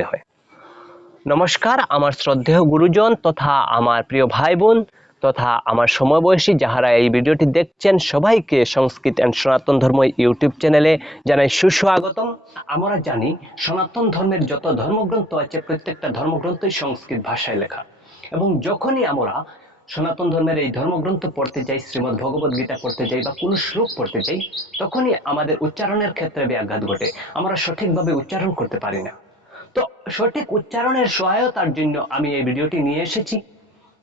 করতে হয়। নমস্কার, আমার শ্রদ্ধেয় গুরুজন তথা আমার প্রিয় ভাই বোন তথা আমার সমবয়সী যাহারা এই ভিডিওটি দেখছেন সবাইকে সংস্কৃত অ্যান্ড সনাতন ধর্ম ইউটিউব চ্যানেলে জানাই সুস্বাগতম। আমরা জানি সনাতন ধর্মের যত ধর্মগ্রন্থ আছে, প্রত্যেকটা ধর্মগ্রন্থই সংস্কৃত ভাষায় লেখা। এবং যখনই আমরা সনাতন ধর্মের এই ধর্মগ্রন্থ পড়তে যাই, শ্রীমদ্ ভগবদ গীতা পড়তে যাই বা কোনো শ্লোক পড়তে যাই, তখনই আমাদের উচ্চারণের ক্ষেত্রে ব্যাঘাত ঘটে। আমরা সঠিকভাবে উচ্চারণ করতে পারি না। তো সঠিক উচ্চারণের সহায়তার জন্য আমি এই ভিডিওটি নিয়ে এসেছি।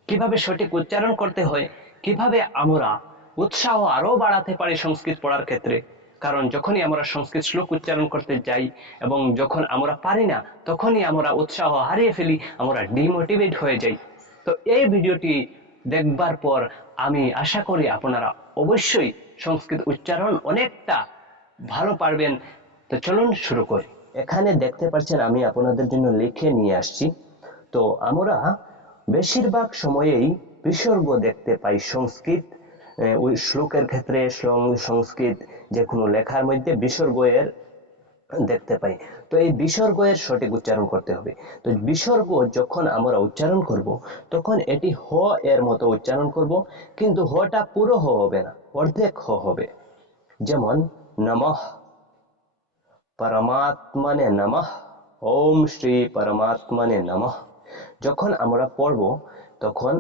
কীভাবে সঠিক উচ্চারণ করতে হয়, কীভাবে আমরা উৎসাহ আরও বাড়াতে পারি সংস্কৃত পড়ার ক্ষেত্রে। কারণ যখনই আমরা সংস্কৃত শ্লোক উচ্চারণ করতে যাই এবং যখন আমরা পারি না, তখনই আমরা উৎসাহ হারিয়ে ফেলি, আমরা ডিমোটিভেট হয়ে যাই। তো এই ভিডিওটি দেখবার পর আমি আশা করি আপনারা অবশ্যই সংস্কৃত উচ্চারণ অনেকটা ভালো পারবেন। তো চলুন শুরু করি। এখানে দেখতে পাচ্ছেন আমি আপনাদের জন্য লিখে নিয়ে আসছি। তো আমরা বেশিরভাগ সময়েই বিসর্গ দেখতে পাই সংস্কৃত ওই শ্লোকের ক্ষেত্রে সংস্কৃত যে কোনো লেখার মধ্যে বিসর্গ এর দেখতে পাই। তো এই বিসর্গ এর সঠিক উচ্চারণ করতে হবে। তো বিসর্গ যখন আমরা উচ্চারণ করব, তখন এটি হ এর মতো উচ্চারণ করব, কিন্তু হটা পুরো হ হবে না, অর্ধেক হ হবে। যেমন, নমঃ পরমাত্মনে নমঃ। ওম শ্রী পরমাত্মনে নমঃ। যখন আমরা পড়ব, তখন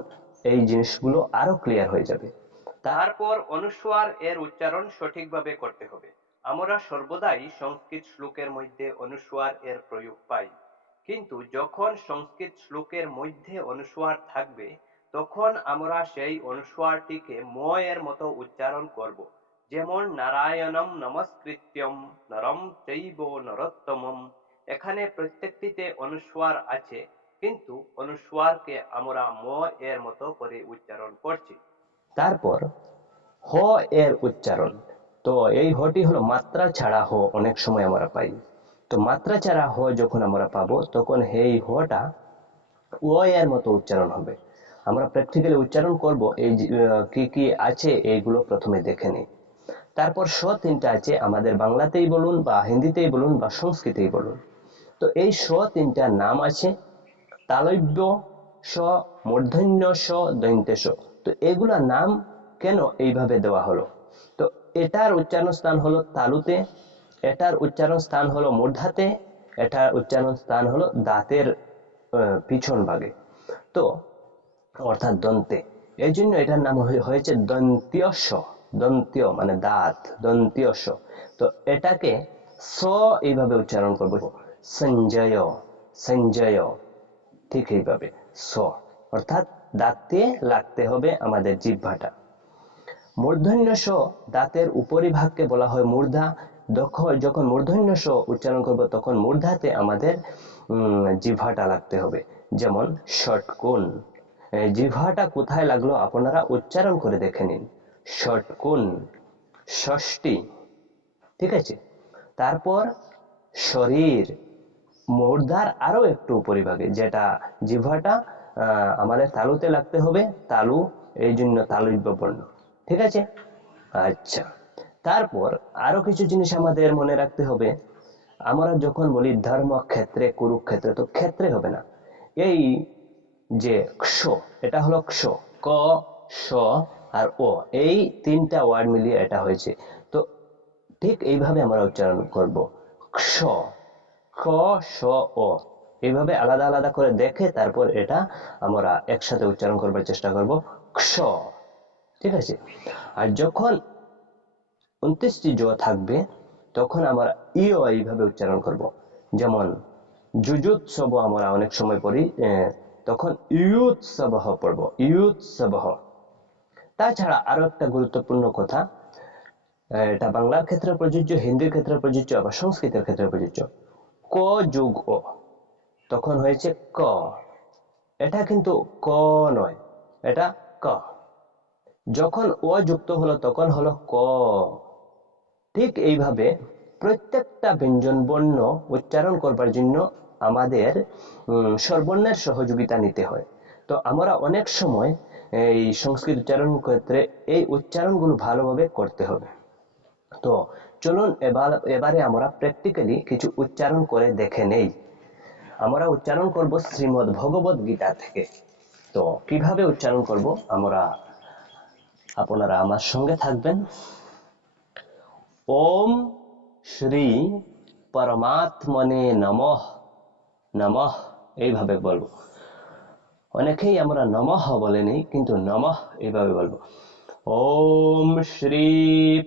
এই জিনিসগুলো আরও ক্লিয়ার হয়ে যাবে। তারপর অনুস্বার এর উচ্চারণ সঠিকভাবে করতে হবে। আমরা সর্বদাই সংস্কৃত শ্লোকের মধ্যে অনুস্বার এর প্রয়োগ পাই। কিন্তু যখন সংস্কৃত শ্লোকের মধ্যে অনুস্বার থাকবে, তখন আমরা সেই অনুস্বারটিকে ম এর মতো উচ্চারণ করব। যেমন নারায়ণম নমস্কৃত্যম, নরম চৈব নরোত্তমম। এখানে প্রত্যেকটিতে অনুস্বার আছে, কিন্তু অনুস্বারকে আমরা ম এর মতো করে উচ্চারণ করছি। তারপর হ এর উচ্চারণ। তো এই হটি হলো মাত্রা ছাড়া হ অনেক সময় আমরা পাই। তো মাত্রা ছাড়া হ যখন আমরা পাবো, তখন এই হটা ও এর মতো উচ্চারণ হবে। আমরা প্র্যাকটিক্যালি উচ্চারণ করব, এই কি কি আছে, এইগুলো প্রথমে দেখে নিই। তারপর স তিনটা আছে, আমাদের বাংলাতেই বলুন বা হিন্দিতেই বলুন বা সংস্কৃতেই বলুন। তো এই স তিনটার নাম আছে, তালব্য স মূর্ধন্য স দৈন্তে স তো এগুলা নাম কেন এইভাবে দেওয়া হলো? তো এটার উচ্চারণ স্থান হলো তালুতে, এটার উচ্চারণ স্থান হলো মূর্ধাতে, এটার উচ্চারণ স্থান হলো দাঁতের পিছন ভাগে। তো অর্থাৎ দন্তে। এই জন্য এটার নাম হয়ে- হয়েছে দন্তীয় স দন্তীয় মানে দাঁত, দন্তীয় স। তো এটাকে স এইভাবে উচ্চারণ করব। সঞ্জয় সঞ্জয়, ঠিক এইভাবে স। অর্থাৎ দাঁতে লাগতে হবে আমাদের জিহ্বাটা। মূর্ধন্য স দাঁতের উপরিভাগকে বলা হয় মূর্ধা। যখন মূর্ধন্য স উচ্চারণ করব, তখন মূর্ধাতে আমাদের জিহ্বাটা লাগতে হবে। যেমন ষটকুন এই জিহ্বাটা কোথায় লাগল? আপনারা উচ্চারণ করে দেখে নিন। ষটকুন ষষ্ঠী ঠিক আছে? তারপর শরীর মূর্ধার আরও একটু উপরিভাগে যেটা আহ, আমাদের তালুতে লাগতে হবে তালু এই জন্য তালুব্য বর্ণ ঠিক আছে? আচ্ছা তারপর আরও কিছু জিনিস আমাদের মনে রাখতে হবে। আমরা যখন বলি ধর্ম ক্ষেত্রে কুরুক্ষেত্রে তো ক্ষেত্রে হবে না। এই যে ক্ষ এটা হলো ক্ষ ক স আর ও, এই তিনটা ওয়ার্ড মিলিয়ে এটা হয়েছে। তো ঠিক এইভাবে আমরা উচ্চারণ করব। ক্ষ ক স ও। এইভাবে আলাদা আলাদা করে দেখে তারপর এটা আমরা একসাথে উচ্চারণ করবার চেষ্টা করব। ক্ষ ঠিক আছে? আর যখন উনত্রিশটি জ থাকবে, তখন আমরা ইও এইভাবে উচ্চারণ করব। যেমন, যুজুৎসব আমরা অনেক সময় পড়ি তখন ইউৎসব পড়ব। ইউৎসব তাছাড়া আরও একটা গুরুত্বপূর্ণ কথা এটা বাংলার ক্ষেত্রে প্রযোজ্য হিন্দির ক্ষেত্রে প্রযোজ্য আবার সংস্কৃতের ক্ষেত্রে প্রযোজ্য। ক যোগ ও তখন হয়েছে ক। এটা কিন্তু ক নয় এটা ক। যখন ও যুক্ত হলো তখন হলো ক। ঠিক এইভাবে প্রত্যেকটা ব্যঞ্জন বর্ণ উচ্চারণ করবার জন্য আমাদের উম, স্বরবর্ণের সহযোগিতা নিতে হয়। তো আমরা অনেক সময় এই সংস্কৃত উচ্চারণ ক্ষেত্রে এই উচ্চারণগুলো ভালোভাবে করতে হবে। তো চলুন এবার, এবারে আমরা প্র্যাকটিক্যালি কিছু উচ্চারণ করে দেখে নেই। আমরা উচ্চারণ করব শ্রীমদ্ ভগবত গীতা থেকে। তো কীভাবে উচ্চারণ করব? আমরা আপনারা আমার সঙ্গে থাকবেন। ওম শ্রী পরমাত্মনে নমঃ নমঃ, এইভাবে বলব। অনেকেই আমরা নমঃ বলেনি কিন্তু নমঃ এইভাবে বলব। ওম শ্রী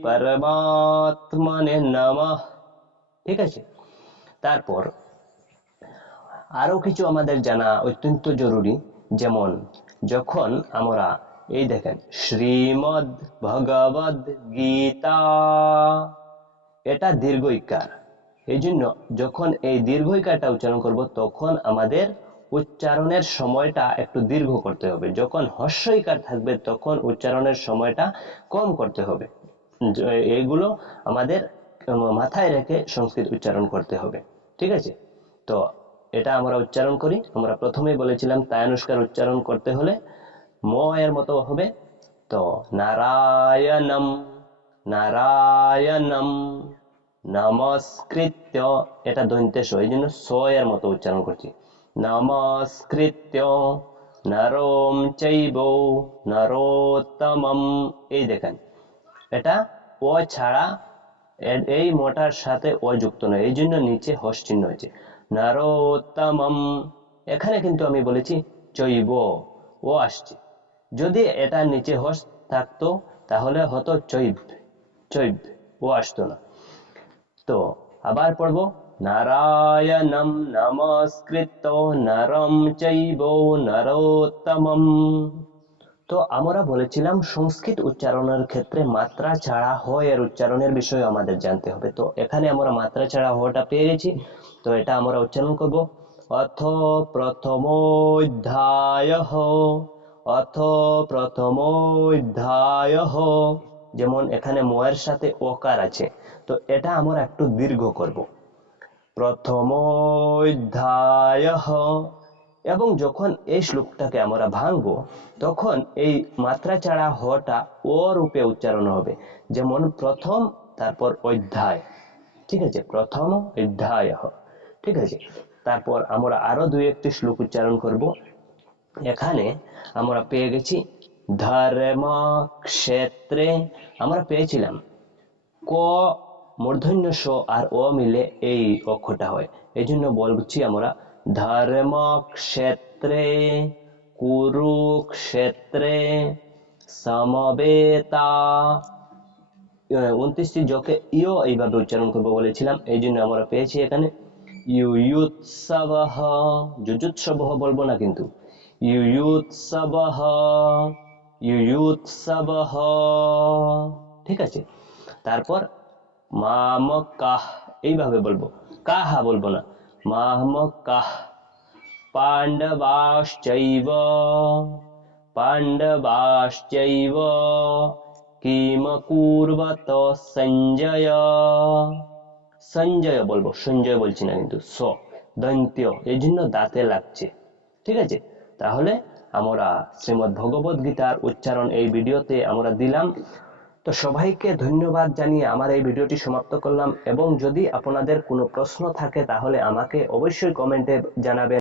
পরমাত্মনে নমঃ। ঠিক আছে? তারপর আরও কিছু আমাদের জানা অত্যন্ত জরুরি, যেমন যখন আমরা এই দেখেন, শ্রীমদ ভগবদ গীতা, এটা দীর্ঘ ইকার। এই জন্য যখন এই দীর্ঘ ইকারটা উচ্চারণ করব, তখন আমাদের উচ্চারণের সময়টা একটু দীর্ঘ করতে হবে। যখন হর্ষ ইকার থাকবে, তখন উচ্চারণের সময়টা কম করতে হবে। এগুলো আমাদের মাথায় রেখে সংস্কৃত উচ্চারণ করতে হবে। ঠিক আছে? তো এটা আমরা উচ্চারণ করি। আমরা প্রথমেই বলেছিলাম তায়ানুষ্কার উচ্চারণ করতে হলে ম এর মতো হবে। তো নারায়ণম নারায়ণম, নমস্কৃত্য, এটা দন্তেশ। এই জন্য স এর মতো উচ্চারণ করছি। নমস্কৃত্য নরম চৈব নরোত্তমম এই দেখেন, এটা ও ছাড়া এই মোটার সাথে ও যুক্ত নয়, এই জন্য নিচে হস চিহ্ন হয়েছে। নরোত্তমম, এখানে কিন্তু আমি বলেছি চৈব, ও আসছে। যদি এটা নিচে হস থাকতো, তাহলে হতো চৈব চৈব, ও আসতো না। তো আবার পড়ব। নারায়ণম নমস্কৃত নরম চৈব নরোত্তমম তো আমরা বলেছিলাম সংস্কৃত উচ্চারণের ক্ষেত্রে মাত্রা ছাড়া হ এর উচ্চারণের বিষয়ে আমাদের জানতে হবে। তো এখানে আমরা মাত্রা ছাড়া হটা পেয়ে গেছি তো এটা আমরা উচ্চারণ করব। অথ প্রথমোধ্যায় অথ প্রথমোধ্যায়, যেমন এখানে ময়ের সাথে ওকার আছে। তো এটা আমরা একটু দীর্ঘ করব। প্রথমোধ্যায়। এবং যখন এই শ্লোকটাকে আমরা ভাঙবো, তখন এই মাত্রা ছাড়া হটা ও রূপে উচ্চারণ হবে। যেমন প্রথম, তারপর অধ্যায়। ঠিক আছে? প্রথম অধ্যায় ঠিক আছে? তারপর আমরা আরও দুই একটি শ্লোক উচ্চারণ করব। এখানে আমরা পেয়ে গেছি ধর্ম ক্ষেত্রে আমরা পেয়েছিলাম, ক মূর্ধন্য স আর ও মিলে এই অক্ষরটা হয়। এই জন্য বলছি আমরা ধর্ম ক্ষেত্রে কুরুক্ষেত্রে, সমবেতা উনত্রিশটি জকে ইও এইভাবে উচ্চারণ করব বলেছিলাম এই জন্য আমরা পেয়েছি এখানে ইউৎসব যুজুৎসব বলব না কিন্তু ইউৎসব ইউৎসব ঠিক আছে? তারপর মাম এইভাবে বলব। কাহা বলব না। কাহ। পাণ্ডবাশ্চৈব। পাণ্ডবাশ্চৈব। কিম কুর্বত সঞ্জয়। সঞ্জয় বলব। সঞ্জয় বলছি না কিন্তু স দন্ত্য এই জন্য দাঁতে লাগছে। ঠিক আছে? তাহলে আমরা শ্রীমদ্ ভগবত গীতার উচ্চারণ এই ভিডিওতে আমরা দিলাম। তো সবাইকে ধন্যবাদ জানিয়ে আমার এই ভিডিওটি সমাপ্ত করলাম। এবং যদি আপনাদের কোনো প্রশ্ন থাকে তাহলে আমাকে অবশ্যই কমেন্টে জানাবেন।